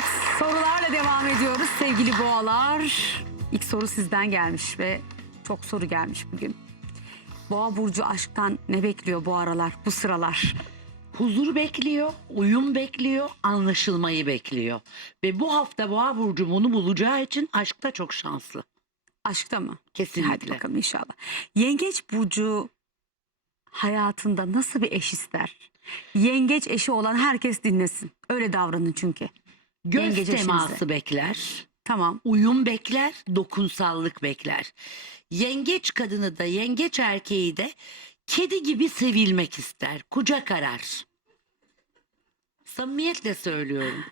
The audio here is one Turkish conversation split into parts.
Evet sorularla devam ediyoruz sevgili boğalar. İlk soru sizden gelmiş ve çok soru gelmiş bugün. Boğa burcu aşktan ne bekliyor bu aralar, bu sıralar? Huzur bekliyor, uyum bekliyor, anlaşılmayı bekliyor. Ve bu hafta Boğa burcu bunu bulacağı için aşkta çok şanslı. Aşkta mı? Kesinlikle. Hadi bakalım inşallah. Yengeç burcu hayatında nasıl bir eş ister? Yengeç eşi olan herkes dinlesin. Öyle davranın çünkü. Göz Yengeç teması bekler, Tamam. uyum bekler, dokunsallık bekler. Yengeç kadını da yengeç erkeği de kedi gibi sevilmek ister, kucak arar. Samimiyetle söylüyorum.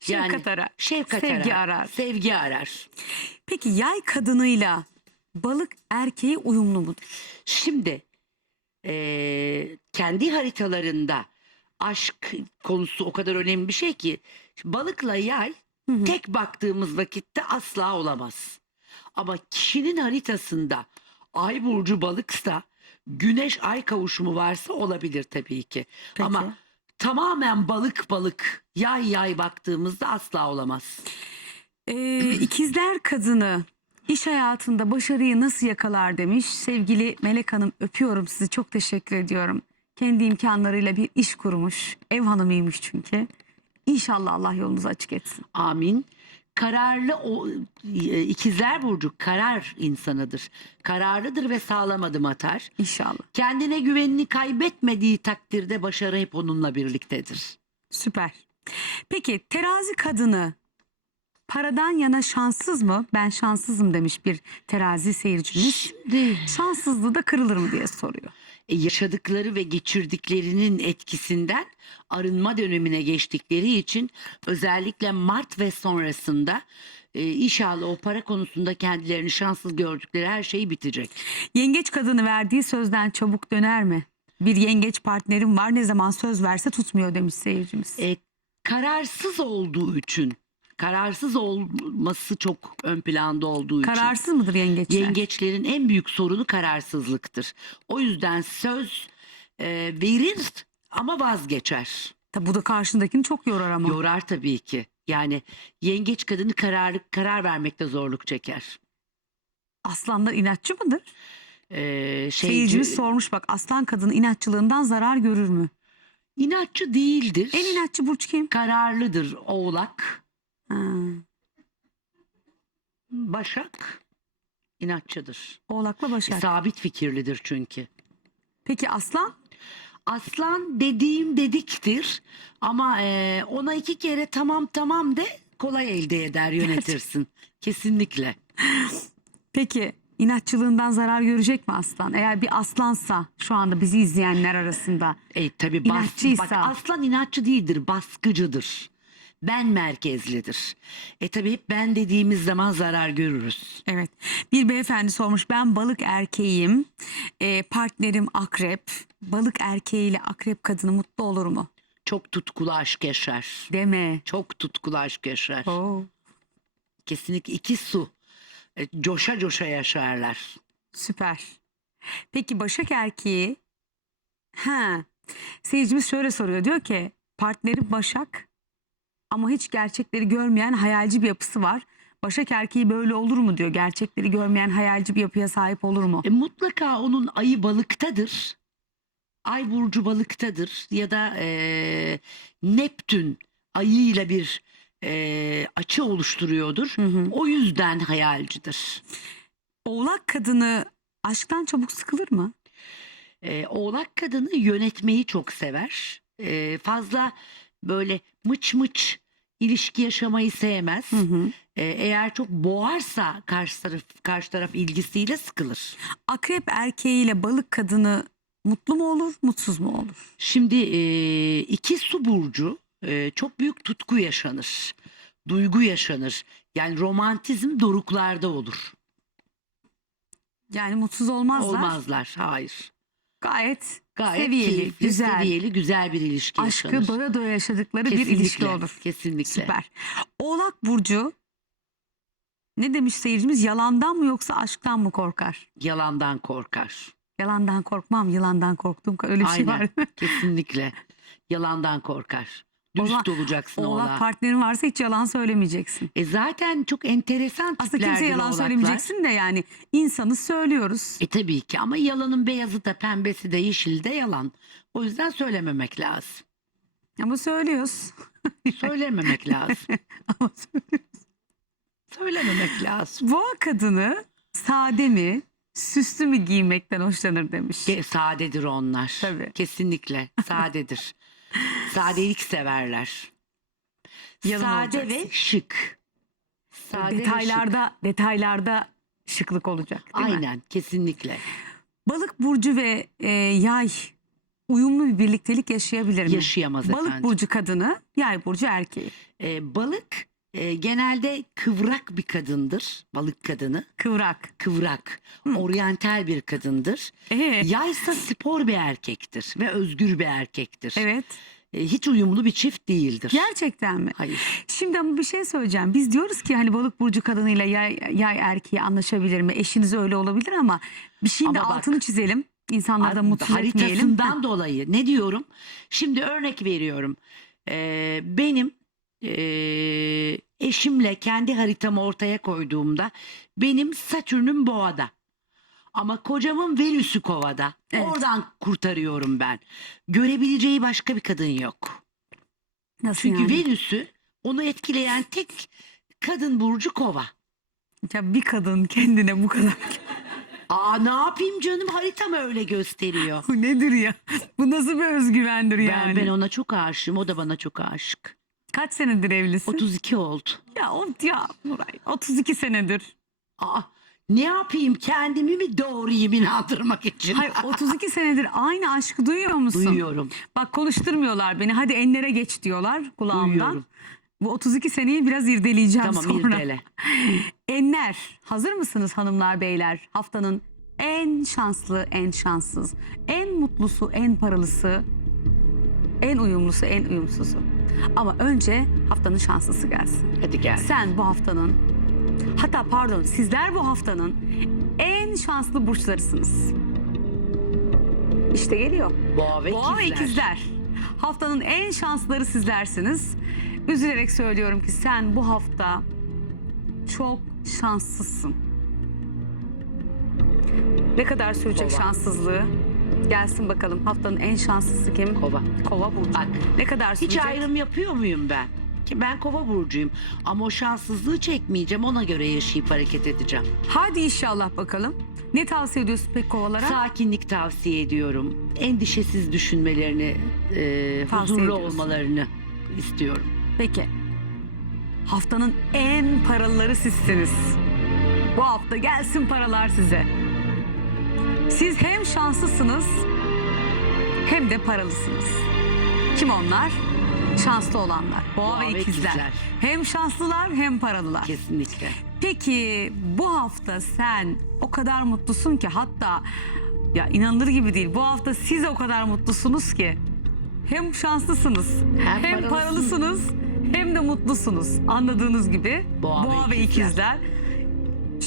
Şefkat arar, Şefkat sevgi arar, arar. Sevgi arar. Peki yay kadınıyla balık erkeği uyumlu mudur? Şimdi eee, kendi haritalarında aşk konusu o kadar önemli bir şey ki balıkla yay Hı hı. tek baktığımız vakitte asla olamaz. Ama kişinin haritasında ay burcu balıksa güneş ay kavuşumu varsa olabilir tabii ki. Peki. Ama tamamen balık balık yay yay baktığımızda asla olamaz. Ee, ikizler kadını iş hayatında başarıyı nasıl yakalar demiş. Sevgili Melek Hanım öpüyorum sizi çok teşekkür ediyorum. Kendi imkanlarıyla bir iş kurmuş. Ev hanımıymış çünkü. İnşallah Allah yolunuzu açık etsin. Amin. Kararlı o e, ikizler burcu karar insanıdır. Kararlıdır ve sağlam adım atar. İnşallah. Kendine güvenini kaybetmediği takdirde başarı hep onunla birliktedir. Süper. Peki terazi kadını paradan yana şanssız mı? Ben şanssızım demiş bir terazi seyircimiz. Şimdi Şanssızlığı da kırılır mı diye soruyor. Yaşadıkları ve geçirdiklerinin etkisinden arınma dönemine geçtikleri için özellikle Mart ve sonrasında e, inşallah o para konusunda kendilerini şanssız gördükleri her şey bitecek. Yengeç kadını verdiği sözden çabuk döner mi? Bir yengeç partnerim var ne zaman söz verse tutmuyor demiş seyircimiz. E, kararsız olduğu için kararsız olması çok ön planda olduğu için Kararsız mıdır yengeçler? yengeçlerin en büyük sorunu kararsızlıktır. O yüzden söz e, verir ama vazgeçer. Tabi bu da karşındakini çok yorar ama. Yorar tabii ki. Yani yengeç kadını kararlı karar vermekte zorluk çeker. Aslanlar inatçı mıdır? E, şeyci- Seyircimiz sormuş bak aslan kadını inatçılığından zarar görür mü? inatçı değildir. En inatçı burç kim? kararlıdır oğlak. Başak inatçıdır. oğlakla başak. Sabit fikirlidir çünkü. Peki aslan? Aslan dediğim dediktir ama e, ona iki kere tamam tamam de kolay elde eder yönetirsin. Kesinlikle. Peki inatçılığından zarar görecek mi aslan? Eğer bir aslansa şu anda bizi izleyenler arasında. E, tabii bas, İnatçıysa. bak, aslan inatçı değildir baskıcıdır. Ben merkezlidir. E tabii hep ben dediğimiz zaman zarar görürüz. Evet bir beyefendi sormuş ben balık erkeğim Ee, partnerim akrep balık erkeğiyle akrep kadını mutlu olur mu? Çok tutkulu aşk yaşar. Deme. Çok tutkulu aşk yaşar. Oo, Kesinlikle iki su. E, coşa coşa yaşarlar. süper. Peki başak erkeği ha seyircimiz şöyle soruyor diyor ki partneri başak ama hiç gerçekleri görmeyen hayalci bir yapısı var. Başak erkeği böyle olur mu diyor. Gerçekleri görmeyen hayalci bir yapıya sahip olur mu? E, mutlaka onun ayı balıktadır. Ay burcu balıktadır ya da e, Neptün ayıyla bir e, açı oluşturuyordur. Hı hı. O yüzden hayalcidir. Oğlak kadını aşktan çabuk sıkılır mı? E, oğlak kadını yönetmeyi çok sever. E, fazla böyle mıç mıç ilişki yaşamayı sevmez. Hı hı. E, eğer çok boğarsa karşı taraf karşı taraf ilgisiyle sıkılır. Akrep erkeğiyle balık kadını mutlu mu olur, mutsuz mu olur? Şimdi e, iki su burcu e, çok büyük tutku yaşanır. Duygu yaşanır. Yani romantizm doruklarda olur. Yani mutsuz olmazlar. Olmazlar. Hayır. Gayet, Gayet seviyeli, keyifli, güzel. seviyeli, güzel bir ilişki aşkı yaşanır. doya doya yaşadıkları bir ilişki Kesinlikle, olur. Kesinlikle. Süper. Oğlak burcu ne demiş seyircimiz? Yalandan mı yoksa aşktan mı korkar? Yalandan korkar. Yalandan korkmam, yılandan korktum. Öyle bir şey var. Aynen. Kesinlikle. Yalandan korkar. O zaman Dürüst olacaksın Oğlak oğlağa. partnerin varsa hiç yalan söylemeyeceksin. E zaten çok enteresan Aslında tiplerdir kimse yalan oğlaklar. söylemeyeceksin de yani insanı söylüyoruz. E tabii ki ama yalanın beyazı da pembesi de yeşili de yalan. O yüzden söylememek lazım. Ama söylüyoruz. Söylememek lazım. Ama söylüyoruz. Söylememek lazım. Boğa kadını sade mi, süslü mü giymekten hoşlanır demiş. Ke- Sadedir onlar. Tabii. Kesinlikle sadedir. Sadelik severler. Yalan Sade olacaksın. ve şık. Sade ve şık. detaylarda, detaylarda şıklık olacak değil mi? Aynen kesinlikle. Balık burcu ve e, yay uyumlu bir birliktelik yaşayabilir mi? Yaşayamaz Balık efendim. burcu kadını, yay burcu erkeği. Ee, balık e, genelde kıvrak bir kadındır. Balık kadını. Kıvrak. Kıvrak. Oryantal bir kadındır. Ee, Yaysa spor bir erkektir ve özgür bir erkektir. evet. E, hiç uyumlu bir çift değildir. Gerçekten mi? Hayır. Şimdi ama bir şey söyleyeceğim. Biz diyoruz ki hani balık burcu kadınıyla yay, yay erkeği anlaşabilir mi? Eşiniz öyle olabilir ama bir şeyin de Ama bak- altını çizelim. İnsanları da mutsuz etmeyelim. haritasından dolayı ne diyorum? Şimdi örnek veriyorum. Ee, benim ee, eşimle kendi haritamı ortaya koyduğumda benim Satürn'üm boğada. Ama kocamın Venüs'ü kovada. Evet. Oradan kurtarıyorum ben. Görebileceği başka bir kadın yok. Nasıl Çünkü yani? Venüs'ü onu etkileyen tek kadın burcu kova. Ya bir kadın kendine bu kadar. Aa ne yapayım canım haritam öyle gösteriyor. Bu nedir ya? Bu nasıl bir özgüvendir Ben, yani? ben ona çok aşığım. O da bana çok aşık. Kaç senedir evlisin? 32 oldu. Ya, o, ya Nuray 32 senedir. Aa, ne yapayım kendimi mi doğrayayım inandırmak için? Hayır 32 senedir aynı aşkı duyuyor musun? Duyuyorum. Bak konuşturmuyorlar beni. Hadi enlere geç diyorlar kulağımdan. Duyuyorum. Bu 32 seneyi biraz irdeleyeceğim Tamam sonra. irdele. Enler. Hazır mısınız hanımlar beyler? Haftanın en şanslı, en şanssız, en mutlusu, en paralısı, en uyumlusu, en uyumsuzu. Ama önce haftanın şanslısı gelsin. Hadi gel. Sen bu haftanın, hatta pardon sizler bu haftanın en şanslı burçlarısınız. İşte geliyor. Boğa ve Boğa ikizler. ikizler. Haftanın en şanslıları sizlersiniz. Üzülerek söylüyorum ki sen bu hafta çok şanslısın. Ne kadar sürecek Kova. şanssızlığı? Gelsin bakalım haftanın en şanslısı kim? Kova. Kova burcu. Bak, Ne kadar Hiç sürecek? ayrım yapıyor muyum ben? Ki ben kova burcuyum. Ama o şanssızlığı çekmeyeceğim. Ona göre yaşayıp hareket edeceğim. Hadi inşallah bakalım. Ne tavsiye ediyorsun pek kovalara? Sakinlik tavsiye ediyorum. Endişesiz düşünmelerini, e, Tavsiye huzurlu ediyorsun. olmalarını istiyorum. Peki. Haftanın en paralıları sizsiniz. Bu hafta gelsin paralar size. Siz hem şanslısınız hem de paralısınız. Kim onlar? Şanslı olanlar. Boğa, ve ikizler. Hem şanslılar hem paralılar. Kesinlikle. Peki bu hafta sen o kadar mutlusun ki hatta ya inanılır gibi değil. Bu hafta siz o kadar mutlusunuz ki hem şanslısınız Hem hem, paralısınız. hem de mutlusunuz. Anladığınız gibi Boğa ve ve ikizler.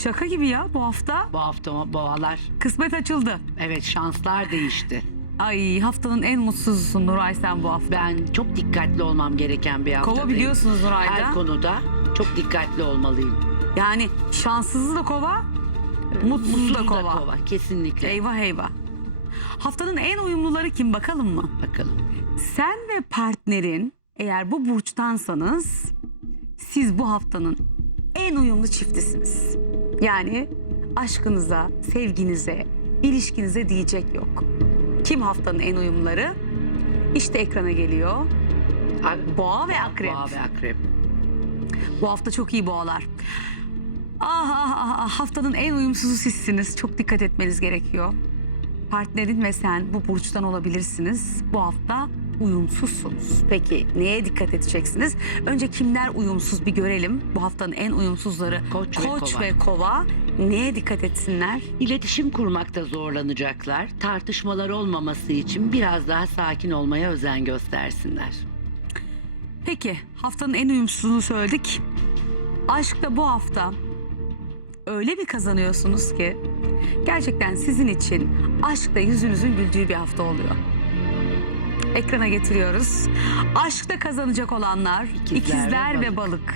Şaka gibi ya bu hafta Bu hafta boğalar. kısmet açıldı. Evet şanslar değişti. Ay haftanın en mutsuzusun Nuray sen bu hafta. Ben çok dikkatli olmam gereken bir haftadayım. Kova biliyorsunuz Nuray'da. Her konuda çok dikkatli olmalıyım. Yani şanssızı da kova, Mutsuz da kova. Kesinlikle. Eyvah eyvah. Haftanın en uyumluları kim bakalım mı? Bakalım. Sen ve partnerin eğer bu burçtansanız siz bu haftanın en uyumlu çiftisiniz. Yani aşkınıza, sevginize, ilişkinize diyecek yok. Kim haftanın en uyumluları? İşte ekrana geliyor. Boğa ve akrep. Boğa ve akrep. Bu hafta çok iyi boğalar. Ah, ah, ah, ah, haftanın en uyumsuzu sizsiniz. Çok dikkat etmeniz gerekiyor. Partnerin ve sen bu burçtan olabilirsiniz. Bu hafta uyumsuzsunuz. Peki neye dikkat edeceksiniz? Önce kimler uyumsuz bir görelim. Bu haftanın en uyumsuzları Koç ve kova. ve kova. Neye dikkat etsinler? İletişim kurmakta zorlanacaklar. Tartışmalar olmaması için biraz daha sakin olmaya özen göstersinler. Peki haftanın en uyumsuzunu söyledik. Aşkta bu hafta öyle bir kazanıyorsunuz ki gerçekten sizin için aşkta yüzünüzün güldüğü bir hafta oluyor. ekrana getiriyoruz. Aşkta kazanacak olanlar İkizler ikizler, ve ve, balık.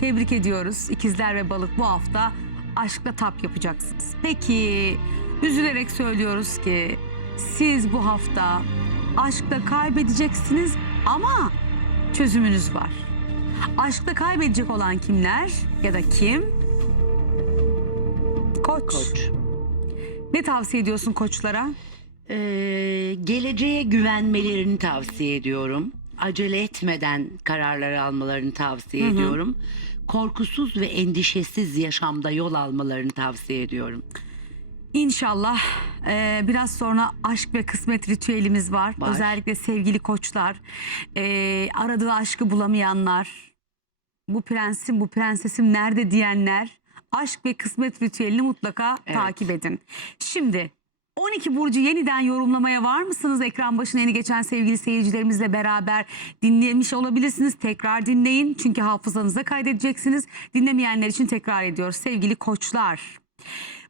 Tebrik ediyoruz. İkizler ve balık bu hafta aşkta tap yapacaksınız. Peki üzülerek söylüyoruz ki siz bu hafta aşkta kaybedeceksiniz ama çözümünüz var. Aşkta kaybedecek olan kimler ya da kim? Koç. Koç. Ne tavsiye ediyorsun koçlara? Ee, geleceğe güvenmelerini tavsiye ediyorum. Acele etmeden kararlar almalarını tavsiye ediyorum. Korkusuz ve endişesiz yaşamda yol almalarını tavsiye ediyorum. İnşallah eee, biraz sonra aşk ve kısmet ritüelimiz var. Var. Özellikle sevgili koçlar, eee, aradığı aşkı bulamayanlar, bu prensim bu prensesim nerede diyenler aşk ve kısmet ritüelini mutlaka Evet. takip edin. Şimdi 12 burcu yeniden yorumlamaya var mısınız? Ekran başına yeni geçen sevgili seyircilerimizle beraber dinlemiş olabilirsiniz. Tekrar dinleyin çünkü hafızanıza kaydedeceksiniz. Dinlemeyenler için tekrar ediyoruz. Sevgili koçlar.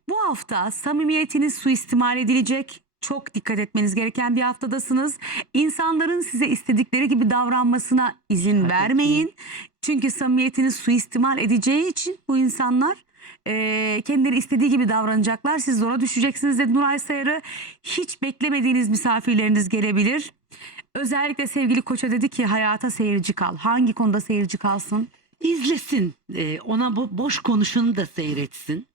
Bu hafta samimiyetiniz suistimal edilecek. Çok dikkat etmeniz gereken bir haftadasınız. İnsanların size istedikleri gibi davranmasına izin vermeyin. Çünkü samimiyetiniz suistimal edeceği için bu insanlar eee kendileri istediği gibi davranacaklar. Siz zora düşeceksiniz dedi Nuray Sayarı. Hiç beklemediğiniz misafirleriniz gelebilir. Özellikle sevgili koça dedi ki hayata seyirci kal. Hangi konuda seyirci kalsın? İzlesin, ee, ona bo- boş konuşunu da seyretsin.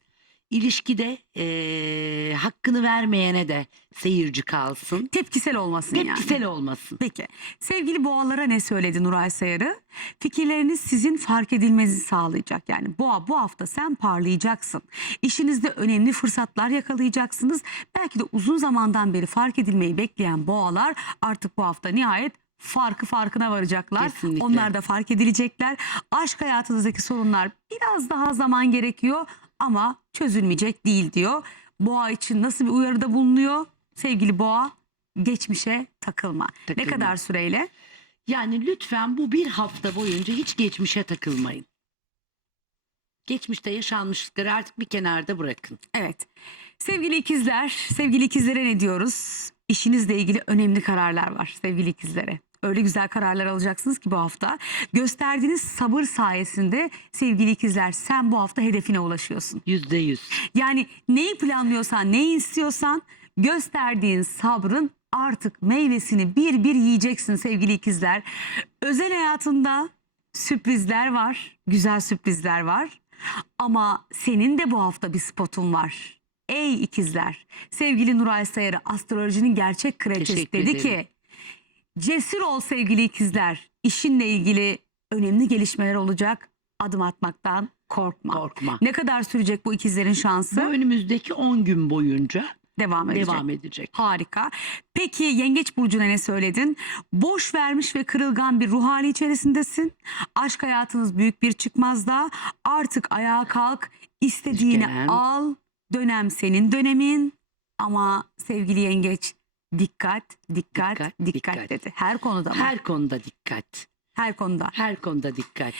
İlişkide ee, hakkını vermeyene de seyirci kalsın. Tepkisel olmasın yani. Tepkisel olmasın. Peki sevgili boğalara ne söyledi Nuray Sayarı? Fikirleriniz sizin fark edilmenizi sağlayacak. Yani boğa bu hafta sen parlayacaksın. İşinizde önemli fırsatlar yakalayacaksınız. Belki de uzun zamandan beri fark edilmeyi bekleyen boğalar artık bu hafta nihayet farkı farkına varacaklar. Kesinlikle. Onlar da fark edilecekler. Aşk hayatınızdaki sorunlar biraz daha zaman gerekiyor ama çözülmeyecek değil diyor. Boğa için nasıl bir uyarıda bulunuyor? Sevgili boğa geçmişe takılma. Ne Takılma. kadar süreyle? Yani lütfen bu bir hafta boyunca hiç geçmişe takılmayın. Geçmişte yaşanmışlıkları artık bir kenarda bırakın. Evet. Sevgili ikizler, sevgili ikizlere ne diyoruz? İşinizle ilgili önemli kararlar var sevgili ikizlere. Öyle güzel kararlar alacaksınız ki bu hafta. Gösterdiğiniz sabır sayesinde sevgili ikizler sen bu hafta hedefine ulaşıyorsun. Yüzde yüz. Yani neyi planlıyorsan, neyi istiyorsan gösterdiğin sabrın artık meyvesini bir bir yiyeceksin sevgili ikizler. Özel hayatında sürprizler var, güzel sürprizler var. Ama senin de bu hafta bir spotun var. Ey ikizler, sevgili Nuray Sayarı astrolojinin gerçek kraliçesi Teşekkür dedi ederim. ki cesur ol sevgili ikizler. İşinle ilgili önemli gelişmeler olacak. Adım atmaktan korkma. Korkma. Ne kadar sürecek bu ikizlerin şansı? Bu önümüzdeki 10 gün boyunca devam edecek. devam edecek. Harika. Peki Yengeç Burcu'na ne söyledin? Boş vermiş ve kırılgan bir ruh hali içerisindesin. Aşk hayatınız büyük bir çıkmazda. Artık ayağa kalk. istediğini Üçgen. al. Dönem senin dönemin. Ama sevgili Yengeç dikkat, dikkat, dikkat, Dikkat, dikkat. dedi. Her konuda mı? Her, Her konuda dikkat. konuda. Her konuda dikkat.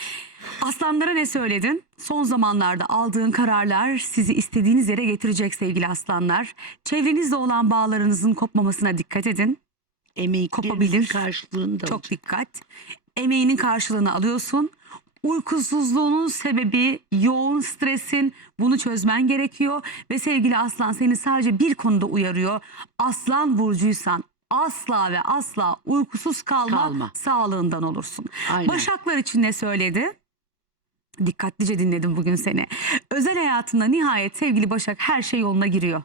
Aslanlara ne söyledin? Son zamanlarda aldığın kararlar sizi istediğiniz yere getirecek sevgili aslanlar. Çevrenizle olan bağlarınızın kopmamasına dikkat edin. Emeklerinizin Kopabilir. karşılığını da Çok alacak. dikkat. Emeğinin karşılığını alıyorsun. Uykusuzluğunun sebebi yoğun stresin. Bunu çözmen gerekiyor. Ve sevgili aslan seni sadece bir konuda uyarıyor. Aslan burcuysan asla ve asla uykusuz kalma, Kalma. sağlığından olursun. Aynen. Başaklar için ne söyledi? Dikkatlice dinledim bugün seni. Özel hayatında nihayet sevgili Başak her şey yoluna giriyor.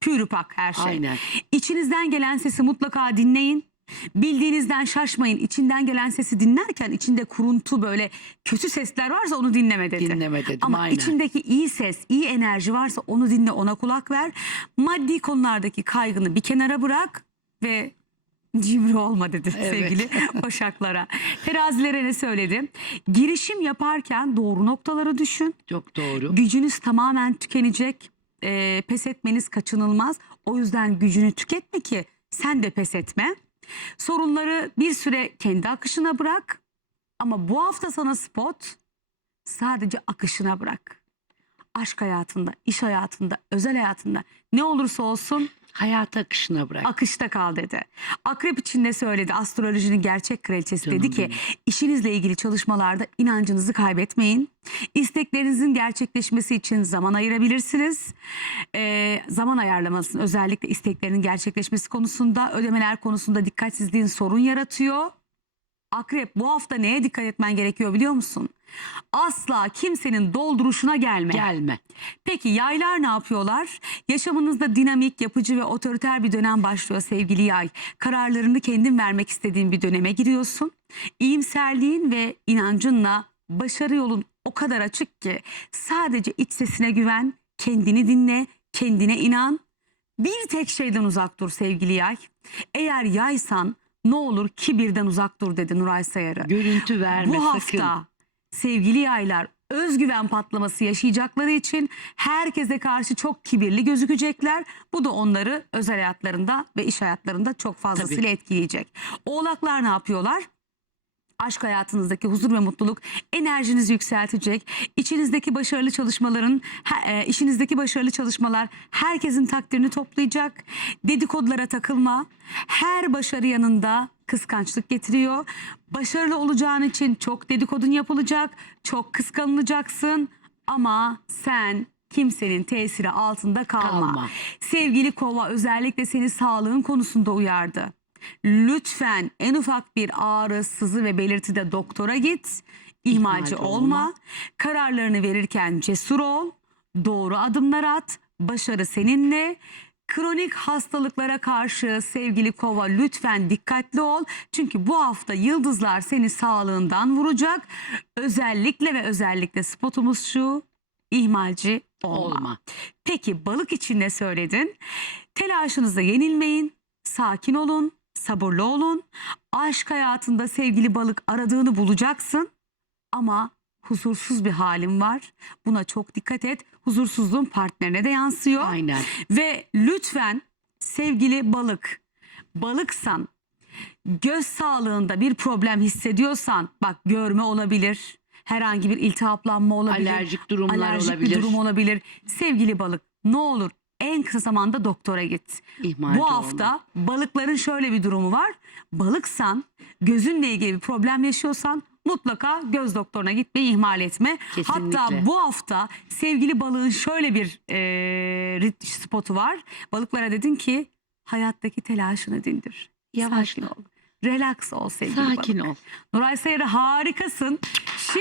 Pürüpak her şey. Aynen. İçinizden gelen sesi mutlaka dinleyin. Bildiğinizden şaşmayın. İçinden gelen sesi dinlerken içinde kuruntu böyle kötü sesler varsa onu dinleme dedi. Dinleme dedim. Ama aynen. içindeki iyi ses, iyi enerji varsa onu dinle, ona kulak ver. Maddi konulardaki kaygını bir kenara bırak ve cimri olma dedi Evet. sevgili Başaklara. Terazilere ne söyledi? Girişim yaparken doğru noktaları düşün. Çok doğru. Gücünüz tamamen tükenecek. Ee, pes etmeniz kaçınılmaz. O yüzden gücünü tüketme ki sen de pes etme. Sorunları bir süre kendi akışına bırak. Ama bu hafta sana spot sadece akışına bırak. Aşk hayatında, iş hayatında, özel hayatında ne olursa olsun Hayata akışına bırak. akışta kal dedi. Akrep için ne söyledi? Astrolojinin gerçek kraliçesi Canım dedi ki benim. işinizle ilgili çalışmalarda inancınızı kaybetmeyin. İsteklerinizin gerçekleşmesi için zaman ayırabilirsiniz. Ee, zaman ayarlamasın özellikle isteklerinin gerçekleşmesi konusunda ödemeler konusunda dikkatsizliğin sorun yaratıyor. Akrep bu hafta neye dikkat etmen gerekiyor biliyor musun? Asla kimsenin dolduruşuna gelme. Gelme. Peki yaylar ne yapıyorlar? Yaşamınızda dinamik, yapıcı ve otoriter bir dönem başlıyor sevgili yay. Kararlarını kendin vermek istediğin bir döneme giriyorsun. İyimserliğin ve inancınla başarı yolun o kadar açık ki sadece iç sesine güven, kendini dinle, kendine inan. Bir tek şeyden uzak dur sevgili yay. Eğer yaysan ne olur kibirden uzak dur dedi Nuray Sayarı. Görüntü verme Bu sakın. hafta sevgili yaylar özgüven patlaması yaşayacakları için herkese karşı çok kibirli gözükecekler. Bu da onları özel hayatlarında ve iş hayatlarında çok fazlasıyla Tabii. etkileyecek. Oğlaklar ne yapıyorlar? Aşk hayatınızdaki huzur ve mutluluk enerjinizi yükseltecek. İçinizdeki başarılı çalışmaların, e, işinizdeki başarılı çalışmalar herkesin takdirini toplayacak. Dedikodulara takılma. Her başarı yanında kıskançlık getiriyor. Başarılı olacağın için çok dedikodun yapılacak, çok kıskanılacaksın ama sen kimsenin tesiri altında kalma. Kalma. Sevgili kova özellikle seni sağlığın konusunda uyardı. Lütfen en ufak bir ağrı, sızı ve belirtide doktora git. İhmalci olma. olma. Kararlarını verirken cesur ol. Doğru adımlar at. Başarı seninle. Kronik hastalıklara karşı sevgili kova lütfen dikkatli ol. Çünkü bu hafta yıldızlar seni sağlığından vuracak. Özellikle ve özellikle spotumuz şu. ihmalci olma. Olma. Peki balık için ne söyledin? Telaşınıza yenilmeyin, sakin olun, sabırlı olun. Aşk hayatında sevgili balık aradığını bulacaksın ama huzursuz bir halin var. Buna çok dikkat et. Huzursuzluğun partnerine de yansıyor. Aynen. Ve lütfen sevgili balık, balıksan, göz sağlığında bir problem hissediyorsan, bak görme olabilir, herhangi bir iltihaplanma olabilir, Alerjik durumlar alerjik olabilir. bir durum olabilir. Sevgili balık, ne olur en kısa zamanda doktora git. İhmalci Bu olma. hafta balıkların şöyle bir durumu var. Balıksan, gözünle ilgili bir problem yaşıyorsan mutlaka göz doktoruna gitmeyi ihmal etme. Kesinlikle. Hatta bu hafta sevgili balığın şöyle bir e, spotu var. Balıklara dedin ki hayattaki telaşını dindir. Yavaşla. Sakin ol. Relax ol sevgili Sakin balık. ol. Nuray Sayarı harikasın.